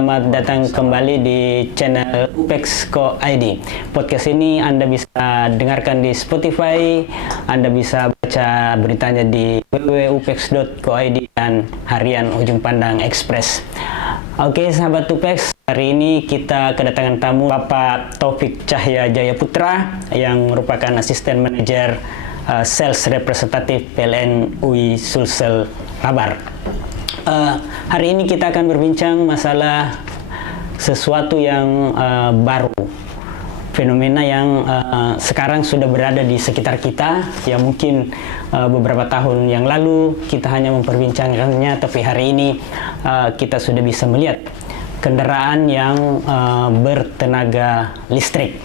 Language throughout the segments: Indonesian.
selamat datang kembali di channel upexco.id. Podcast ini Anda bisa dengarkan di Spotify, Anda bisa baca beritanya di www.upex.co.id dan harian Ujung Pandang Express. Oke sahabat Upex, hari ini kita kedatangan tamu Bapak Taufik Cahya Jayaputra yang merupakan asisten manajer sales representatif PLN UI Sulsel Labar. Hari ini kita akan berbincang masalah sesuatu yang baru, fenomena yang sekarang sudah berada di sekitar kita, yang mungkin beberapa tahun yang lalu kita hanya memperbincangkannya, tapi hari ini kita sudah bisa melihat kendaraan yang bertenaga listrik.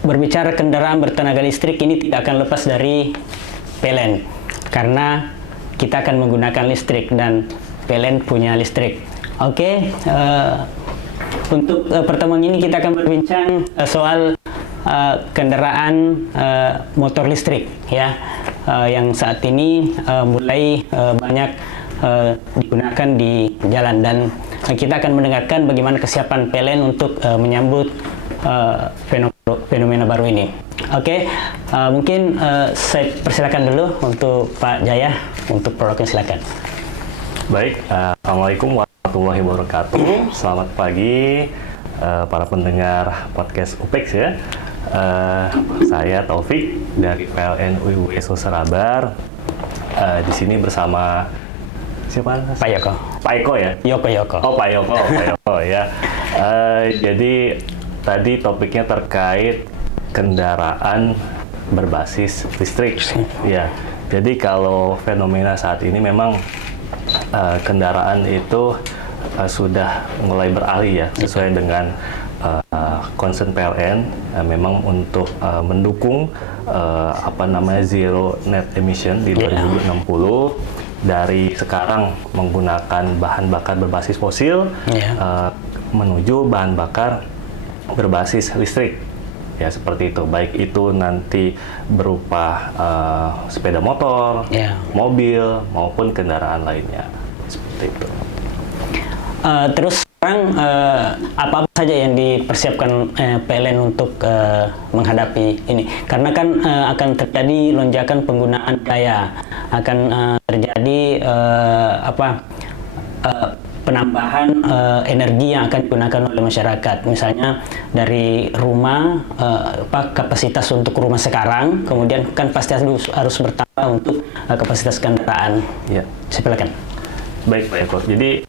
Berbicara kendaraan bertenaga listrik ini tidak akan lepas dari PLN, karena kita akan menggunakan listrik dan PLN punya listrik. Oke, untuk pertemuan ini kita akan berbincang soal kendaraan motor listrik, ya, yang saat ini mulai banyak digunakan di jalan, dan kita akan mendengarkan bagaimana kesiapan PLN untuk menyambut fenomena baru ini. Oke, mungkin saya persilakan dulu untuk Pak Jaya untuk prolognya, silakan. Baik, Assalamualaikum warahmatullahi wabarakatuh. Selamat pagi para pendengar podcast UPEX ya. Saya Taufik dari PLN UI Sulsel Labar. Di sini bersama siapa? Pak Yoko. Pak Eko ya? Yoko. Oh, Pak Yoko ya. Jadi tadi topiknya terkait kendaraan berbasis listrik. Ya. Jadi kalau fenomena saat ini memang kendaraan itu sudah mulai beralih ya, sesuai dengan concern PLN, memang untuk mendukung zero net emission di 2060, dari sekarang menggunakan bahan bakar berbasis fosil menuju bahan bakar berbasis listrik. Ya, seperti itu. Baik itu nanti berupa sepeda motor, mobil, maupun kendaraan lainnya. Seperti itu. Terus sekarang apa saja yang dipersiapkan PLN untuk menghadapi ini? Karena kan akan terjadi lonjakan penggunaan daya, akan terjadi penambahan energi yang akan digunakan oleh masyarakat. Misalnya dari rumah, kapasitas untuk rumah sekarang, kemudian kan pasti harus bertambah untuk kapasitas kendaraan. Ya. Silakan. Baik, Pak Eko. Jadi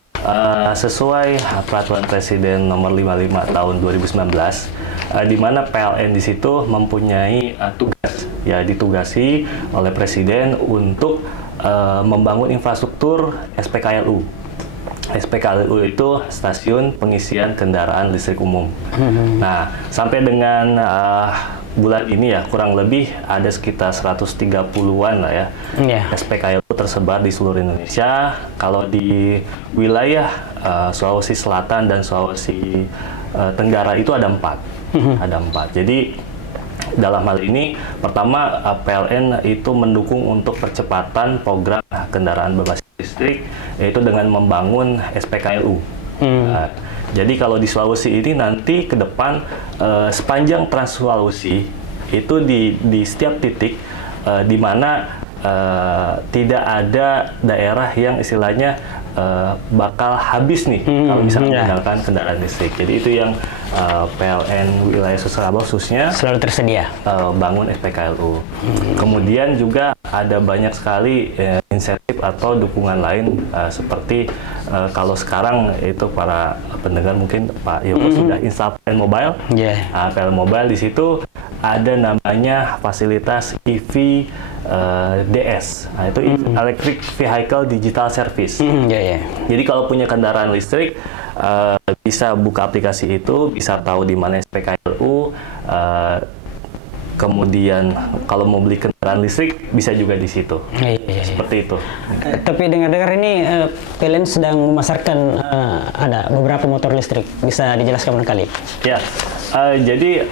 sesuai Peraturan Presiden Nomor 55 Tahun 2019, di mana PLN di situ mempunyai tugas, ya, ditugasi oleh Presiden untuk membangun infrastruktur SPKLU. SPKLU itu stasiun pengisian kendaraan listrik umum. Nah, sampai dengan bulan ini ya, kurang lebih ada sekitar 130-an lah ya, SPKLU tersebar di seluruh Indonesia. Kalau di wilayah Sulawesi Selatan dan Sulawesi Tenggara itu ada 4. Ada 4. Jadi dalam hal ini, pertama PLN itu mendukung untuk percepatan program kendaraan berbasis listrik, yaitu dengan membangun SPKLU. Jadi kalau di Sulawesi ini nanti ke depan sepanjang Trans Sulawesi itu di setiap titik di mana tidak ada daerah yang istilahnya bakal habis nih kalau misalnya menggunakan kendaraan listrik. Jadi itu yang PLN wilayah Sulsel Labar khususnya selalu tersedia bangun SPKLU. Kemudian juga ada banyak sekali insentif atau dukungan lain seperti kalau sekarang itu para pendengar mungkin Pak Yoko sudah install PLN Mobile. PLN Mobile di situ ada namanya fasilitas EV DS, itu Electric Vehicle Digital Service. Jadi kalau punya kendaraan listrik bisa buka aplikasi itu, bisa tahu di mana SPKLU. Kemudian kalau mau beli kendaraan listrik bisa juga di situ. Seperti itu. Tapi dengar-dengar ini PLN sedang memasarkan ada beberapa motor listrik. Bisa dijelaskan barangkali? Ya. Jadi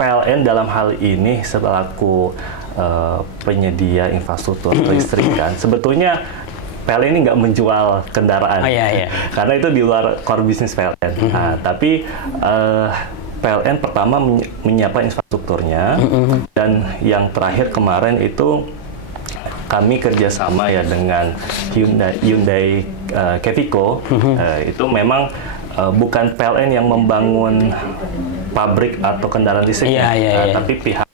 PLN dalam hal ini selaku penyedia infrastruktur listrikan, sebetulnya PLN ini nggak menjual kendaraan. Oh, iya. Karena itu di luar core bisnis PLN. Nah, tapi PLN pertama menyiapkan infrastrukturnya, dan yang terakhir kemarin itu kami kerjasama ya dengan Hyundai Kevico. Itu memang bukan PLN yang membangun pabrik atau kendaraan listrik, tapi pihak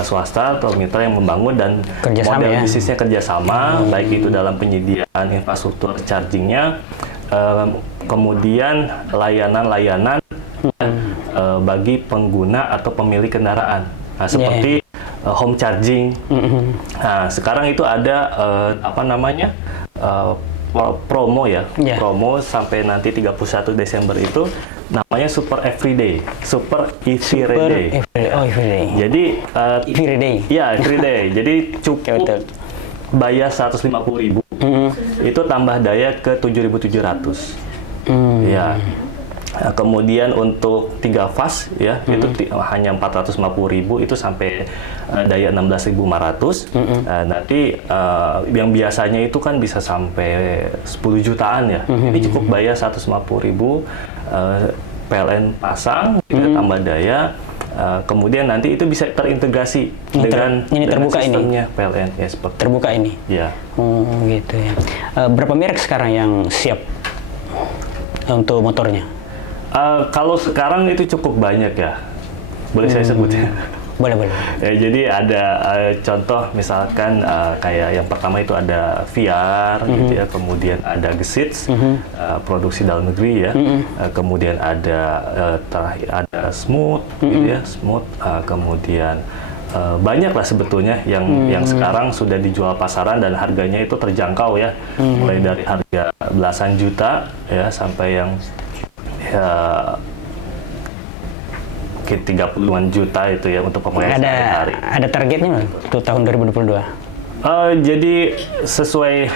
swasta atau mitra yang membangun, dan kerjasama, model bisnisnya kerjasama, baik itu dalam penyediaan infrastruktur chargingnya, kemudian layanan-layanan bagi pengguna atau pemilik kendaraan. Nah, seperti home charging. Nah, sekarang itu ada promo ya. Promo sampai nanti 31 Desember itu namanya Super Everyday, Super Everyday. Everyday. Jadi Everyday. Ya, Everyday. Jadi cukup bayar 150.000. Itu tambah daya ke 7.700. Ya. Nah, kemudian untuk 3 fast ya, itu hanya 450.000, itu sampai daya 16.500. Nanti yang biasanya itu kan bisa sampai 10 jutaan ya. Ini cukup bayar 150.000, PLN pasang, tambah daya. Kemudian nanti itu bisa terintegrasi dengan terbuka sistemnya ini. PLN ya, seperti terbuka ini. Ya. Gitu ya. Berapa merek sekarang yang siap untuk motornya? Kalau sekarang itu cukup banyak ya, boleh saya sebut ya? Boleh. Ya, jadi ada contoh misalkan kayak yang pertama itu ada VR gitu ya, kemudian ada Gesits, produksi dalam negeri ya, kemudian ada terakhir ada Smooth gitu ya, Smooth, kemudian banyak lah sebetulnya yang sekarang sudah dijual pasaran dan harganya itu terjangkau ya, mulai dari harga belasan juta ya sampai yang mungkin 30-an juta itu ya untuk pemakaian sehari-hari. Ada targetnya nggak untuk tahun 2022? Jadi sesuai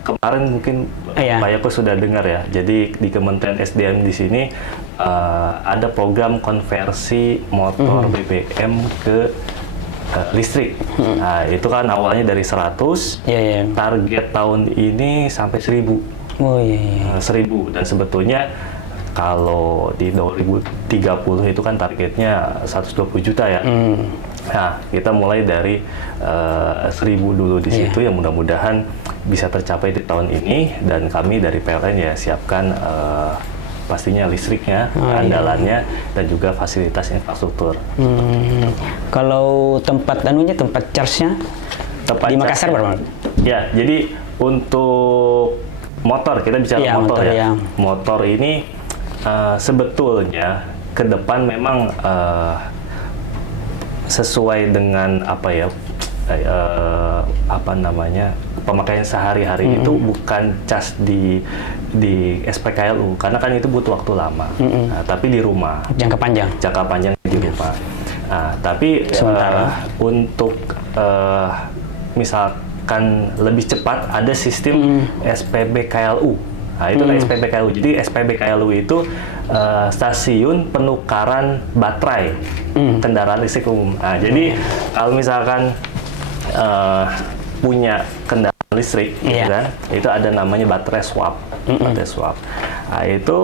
kemarin mungkin Pak Yako sudah dengar ya. Jadi di Kementerian SDM di sini ada program konversi motor BBM ke listrik. Nah, itu kan awalnya dari 100, target tahun ini sampai 1000. 1000, dan sebetulnya kalau di 2030 itu kan targetnya 120 juta ya. Nah, kita mulai dari 1000 dulu di situ, yang mudah-mudahan bisa tercapai di tahun ini, dan kami dari PLN ya siapkan pastinya listriknya, andalannya, dan juga fasilitas infrastruktur. Kalau tempat charge-nya di Makassar berapa? Ya, jadi untuk motor, kita bicara motor ya. Motor ini sebetulnya ke depan memang sesuai dengan pemakaian sehari-hari itu bukan cas di SPKLU, karena kan itu butuh waktu lama. Tapi di rumah. Jangka panjang di rumah. Tapi untuk misalkan lebih cepat, ada sistem SPB KLU. Nah, itu SPB KLU. Jadi SPB KLU itu stasiun penukaran baterai kendaraan listrik umum. Nah, jadi kalau misalkan punya kendaraan listrik, gitu kan, itu ada namanya baterai swap. Baterai swap. Nah, itu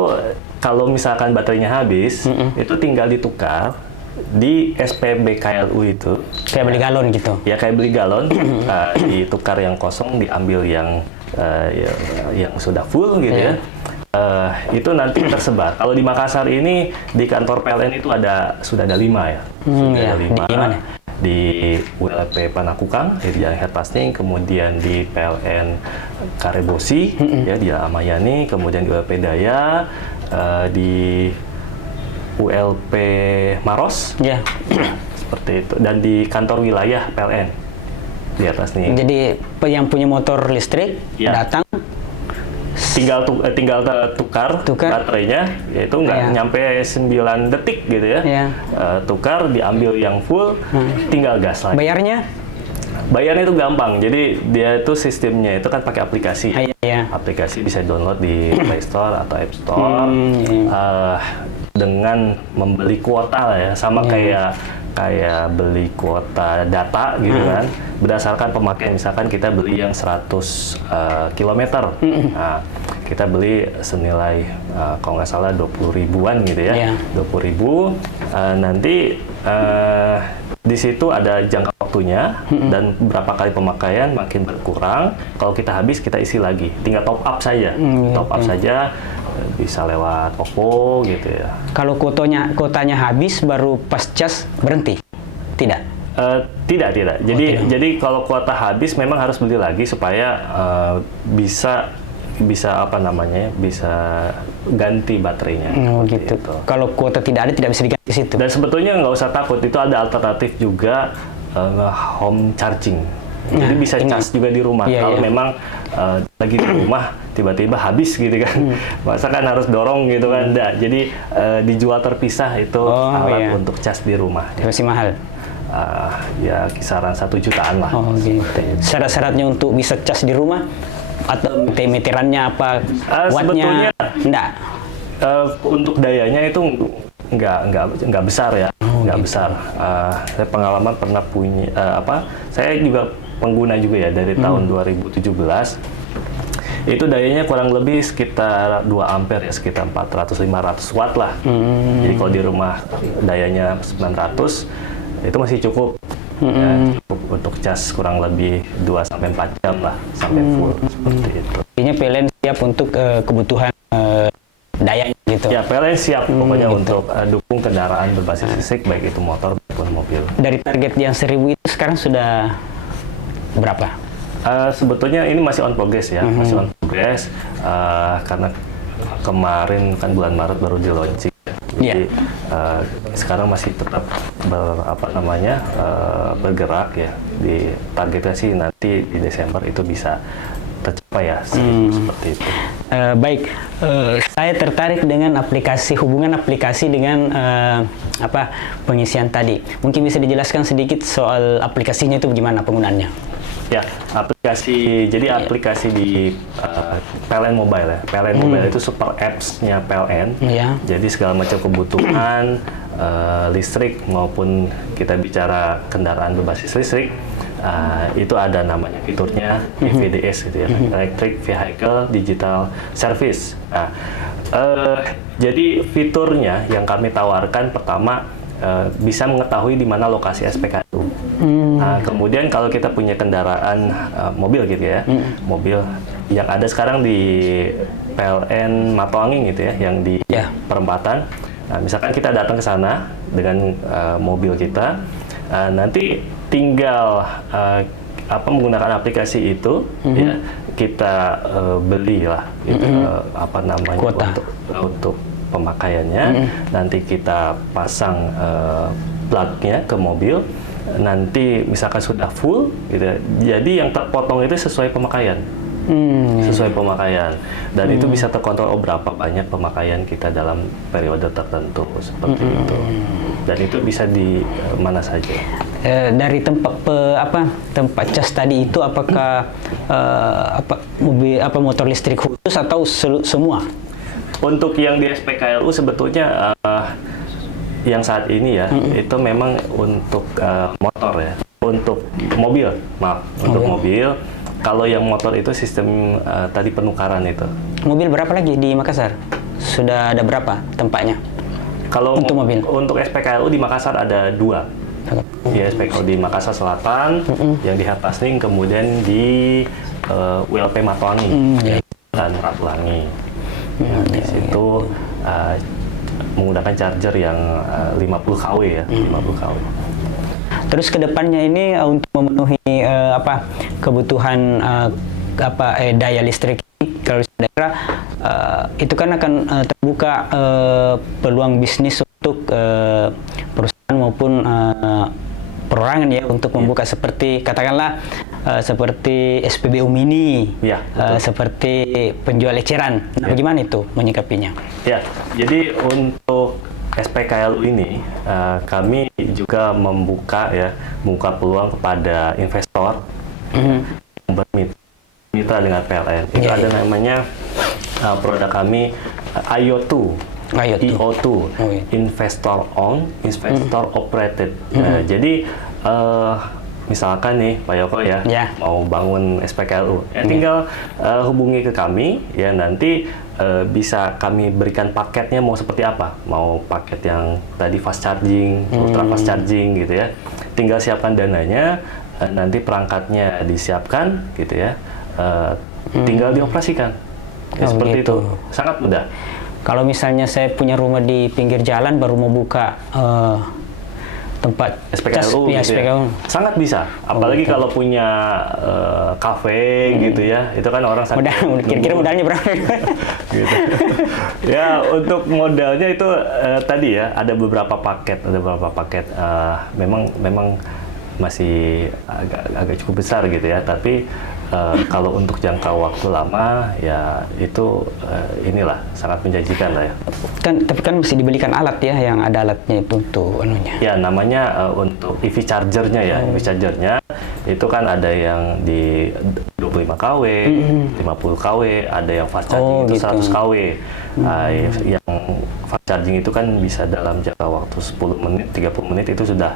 kalau misalkan baterainya habis, itu tinggal ditukar di SPB KLU itu. Kayak beli galon gitu? Ya, kayak beli galon, ditukar yang kosong, diambil yang sudah full gitu ya. Itu nanti tersebar. Kalau di Makassar ini, di kantor PLN itu sudah ada 5 ya. Sudah ada 5. Di mana? Di ULP Panakukang, di Jalan Hertasning, kemudian di PLN Karebosi, ya di Amayani, kemudian di ULP Daya, di ULP Maros, seperti itu, dan di kantor wilayah PLN di atas nih. Jadi yang punya motor listrik datang, tinggal tukar baterainya, yaitu nggak nyampe 9 detik gitu ya. Tukar, diambil yang full, tinggal gas lagi. Bayarnya itu gampang, jadi dia itu sistemnya itu kan pakai aplikasi. Aplikasi bisa download di Play Store atau App Store. Dengan membeli kuota lah ya, sama kayak kayak beli kuota data gitu kan, berdasarkan pemakaian. Misalkan kita beli yang 100 kilometer, nah, kita beli senilai kalau nggak salah 20 ribuan gitu ya, 20 ribu. Nanti di situ ada jangka waktunya dan berapa kali pemakaian, makin berkurang. Kalau kita habis, kita isi lagi. Tinggal top up saja, bisa lewat OVO gitu ya. Kalau kuotanya habis baru pas cas berhenti? Tidak. Tidak. Jadi kalau kuota habis memang harus beli lagi supaya bisa ganti baterainya. Gitu. Kalau kuota tidak ada, tidak bisa diganti situ. Dan sebetulnya nggak usah takut, itu ada alternatif juga, home charging. Jadi bisa cas juga di rumah. Kalau memang lagi di rumah tiba-tiba habis gitu kan, masa kan harus dorong gitu kan. Jadi dijual terpisah itu alat untuk cas di rumah. Masih mahal? Ya kisaran 1 jutaan lah. Gitu. Syarat-syaratnya untuk bisa cas di rumah atau meterannya apa? Wattnya? Enggak. Untuk dayanya itu nggak besar ya, besar. Saya pengalaman pernah punya saya juga pengguna juga ya dari tahun 2017. Itu dayanya kurang lebih sekitar 2 ampere ya, sekitar 400-500 watt lah. Jadi kalau di rumah dayanya 900, itu masih cukup. Ya, cukup untuk cas kurang lebih 2-4 jam lah sampai full seperti itu. Artinya PLN siap untuk kebutuhan dayanya gitu. Ya, PLN siap pokoknya untuk dukung kendaraan berbasis listrik, baik itu motor maupun mobil. Dari target yang 1000 itu sekarang sudah berapa? Sebetulnya ini masih on progress ya, masih on progress karena kemarin kan bulan Maret baru di launching. Jadi sekarang masih tetap bergerak ya. Di targetnya sih nanti di Desember itu bisa tercapai ya, seperti itu. Baik, saya tertarik dengan hubungan aplikasi dengan pengisian tadi. Mungkin bisa dijelaskan sedikit soal aplikasinya itu bagaimana penggunaannya? Ya, aplikasi di PLN Mobile ya. PLN Mobile itu super apps-nya PLN. Jadi segala macam kebutuhan listrik maupun kita bicara kendaraan berbasis listrik, itu ada namanya fiturnya EVDS gitu ya, Electric Vehicle Digital Service. Jadi fiturnya yang kami tawarkan pertama, bisa mengetahui di mana lokasi SPKLU. Kemudian kalau kita punya kendaraan mobil gitu ya, mobil yang ada sekarang di PLN Matoanging gitu ya, yang di perempatan. Misalkan kita datang ke sana dengan mobil kita, nanti tinggal menggunakan aplikasi itu, ya, kita belilah kuota untuk pemakaiannya. Nanti kita pasang plug-nya ke mobil. Nanti misalkan sudah full, gitu. Jadi yang terpotong itu sesuai pemakaian. Sesuai pemakaian, dan itu bisa terkontrol berapa banyak pemakaian kita dalam periode tertentu seperti itu, dan itu bisa di mana saja. Dari tempat cas tadi itu apakah motor listrik khusus atau semua? Untuk yang di SPKLU sebetulnya yang saat ini ya, itu memang untuk motor ya, untuk mobil, untuk mobil. Kalau yang motor itu sistem tadi penukaran itu. Mobil berapa lagi di Makassar? Sudah ada berapa tempatnya? Kalau untuk mobil, untuk SPKLU di Makassar ada 2. Ya, SPKLU di Makassar Selatan, yang di Hartasning, kemudian di ULP Matoanging dan Ratulangi. Di situ menggunakan charger yang 50 kW ya, 50 kW. Terus kedepannya ini untuk memenuhi kebutuhan daya listrik kalau di daerah, itu kan akan terbuka peluang bisnis untuk perusahaan maupun perorangan ya, untuk membuka seperti katakanlah seperti SPBU Mini, seperti penjual eceran. Bagaimana itu menyikapinya? Ya, jadi untuk SPKLU ini kami juga membuka peluang kepada investor yang bermitra dengan PLN. Itu ada namanya produk kami IO2. Ayo tuh. IO2, Oh, iya. Investor Owned, Investor Operated. Nah, jadi misalkan nih Pak Yoko ya, Ya. mau bangun SPKLU, ya tinggal hubungi ke kami, ya nanti bisa kami berikan paketnya mau seperti apa, mau paket yang tadi fast charging, ultra fast charging gitu ya. Tinggal siapkan dananya, nanti perangkatnya disiapkan gitu ya, tinggal dioperasikan. Ya, Oh, seperti gitu. itu, sangat mudah. Kalau misalnya saya punya rumah di pinggir jalan baru mau buka tempat SPKLU ya, gitu ya. SPKLU. Sangat bisa. Apalagi kalau punya kafe gitu ya. Itu kan orang sampai Kira-kira modalnya berapa? gitu. Ya, untuk modalnya itu tadi ya ada beberapa paket, memang masih agak cukup besar gitu ya. Tapi kalau untuk jangka waktu lama ya itu inilah sangat menjanjikan lah ya. Tapi kan mesti dibelikan alat ya, yang ada alatnya itu tuh anunya. Ya, namanya untuk EV chargernya ya. EV chargernya itu kan ada yang di 25 kW, 50 kW, ada yang fast charging itu gitu. 100 kW. Nah, yang fast charging itu kan bisa dalam jangka waktu 10 menit, 30 menit itu sudah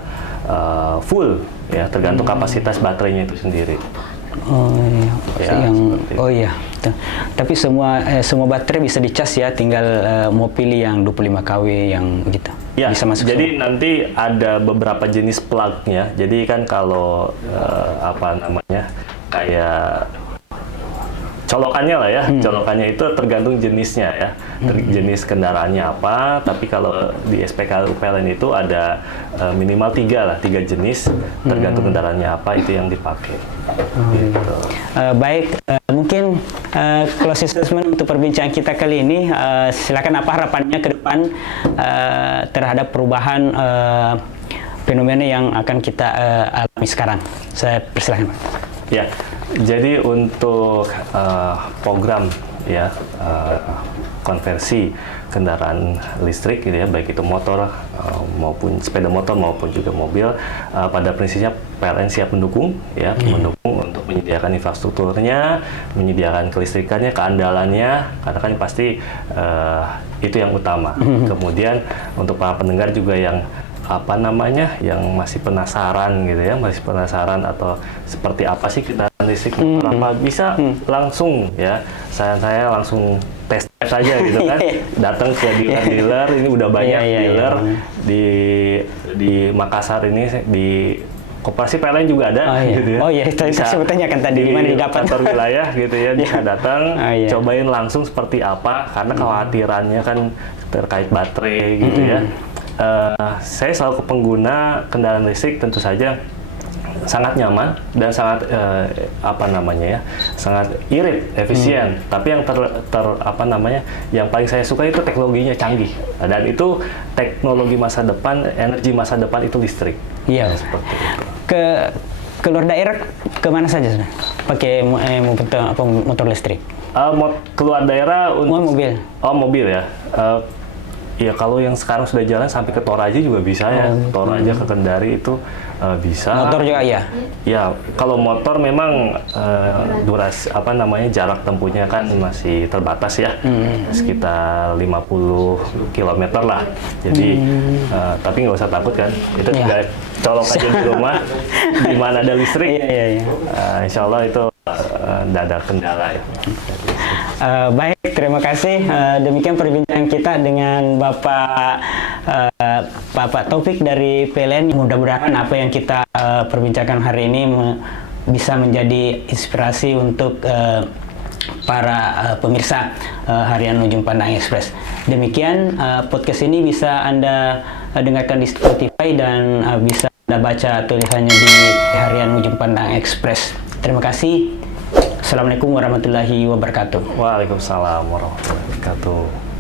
full ya, tergantung kapasitas baterainya itu sendiri. Oh iya, Ya, oh iya. Tuh. Tapi semua baterai bisa dicas ya, tinggal mau pilih yang 25 kW yang gitu. Ya, Bisa masuk jadi semua. nanti ada beberapa jenis plug-nya. Jadi kan kalau kayak colokannya lah ya, colokannya itu tergantung jenisnya ya, jenis kendaraannya apa. Tapi kalau di SPKLU PLN itu ada minimal 3 jenis, tergantung kendaraannya apa itu yang dipakai. Gitu. Baik, mungkin closing statement untuk perbincangan kita kali ini. Silakan apa harapannya ke depan terhadap perubahan fenomena yang akan kita alami sekarang. Saya persilahkan, Pak. Ya, jadi untuk program ya konversi kendaraan listrik gitu ya, baik itu motor maupun sepeda motor maupun juga mobil, pada prinsipnya PLN siap mendukung ya, mendukung untuk menyediakan infrastrukturnya, menyediakan kelistrikannya, keandalannya, karena kan pasti itu yang utama. Kemudian untuk para pendengar juga yang yang masih penasaran gitu ya, masih penasaran atau seperti apa sih kendaraan listrik apa bisa langsung ya, saya langsung tes drive saja gitu kan, datang ke dealer-dealer, ini udah banyak dealer di Makassar ini, di Koperasi PLN juga ada gitu ya. Oh iya, tadi saya tanyakan tadi di mana didapat. Kantor wilayah gitu ya, bisa datang, iya. cobain langsung seperti apa, karena kekhawatirannya kan terkait baterai gitu ya. Saya selaku pengguna kendaraan listrik tentu saja sangat nyaman dan sangat sangat irit, efisien. Tapi yang yang paling saya suka itu teknologinya canggih, dan itu teknologi masa depan, energi masa depan itu listrik. Iya. Seperti itu. Ke luar daerah kemana saja sudah pakai motor listrik? Keluar daerah untuk mobil. Mobil ya. Ya kalau yang sekarang sudah jalan sampai ke Toraja juga bisa ya. Toraja ke Kendari itu bisa. Motor juga ya? Ya, kalau motor memang durasi jarak tempuhnya kan masih terbatas ya. Sekitar 50 km lah. Jadi tapi nggak usah takut kan. Itu tinggal colok aja di rumah di mana ada listrik. Iya. Insya Allah itu tidak ada kendala ya. Baik, terima kasih. Demikian perbincangan kita dengan Bapak Taufik dari PLN. Mudah-mudahan apa yang kita perbincangkan hari ini bisa menjadi inspirasi untuk para pemirsa Harian Ujung Pandang Express. Demikian podcast ini bisa Anda dengarkan di Spotify dan bisa Anda baca tulisannya di Harian Ujung Pandang Express. Terima kasih. Assalamualaikum warahmatullahi wabarakatuh. Waalaikumsalam warahmatullahi wabarakatuh.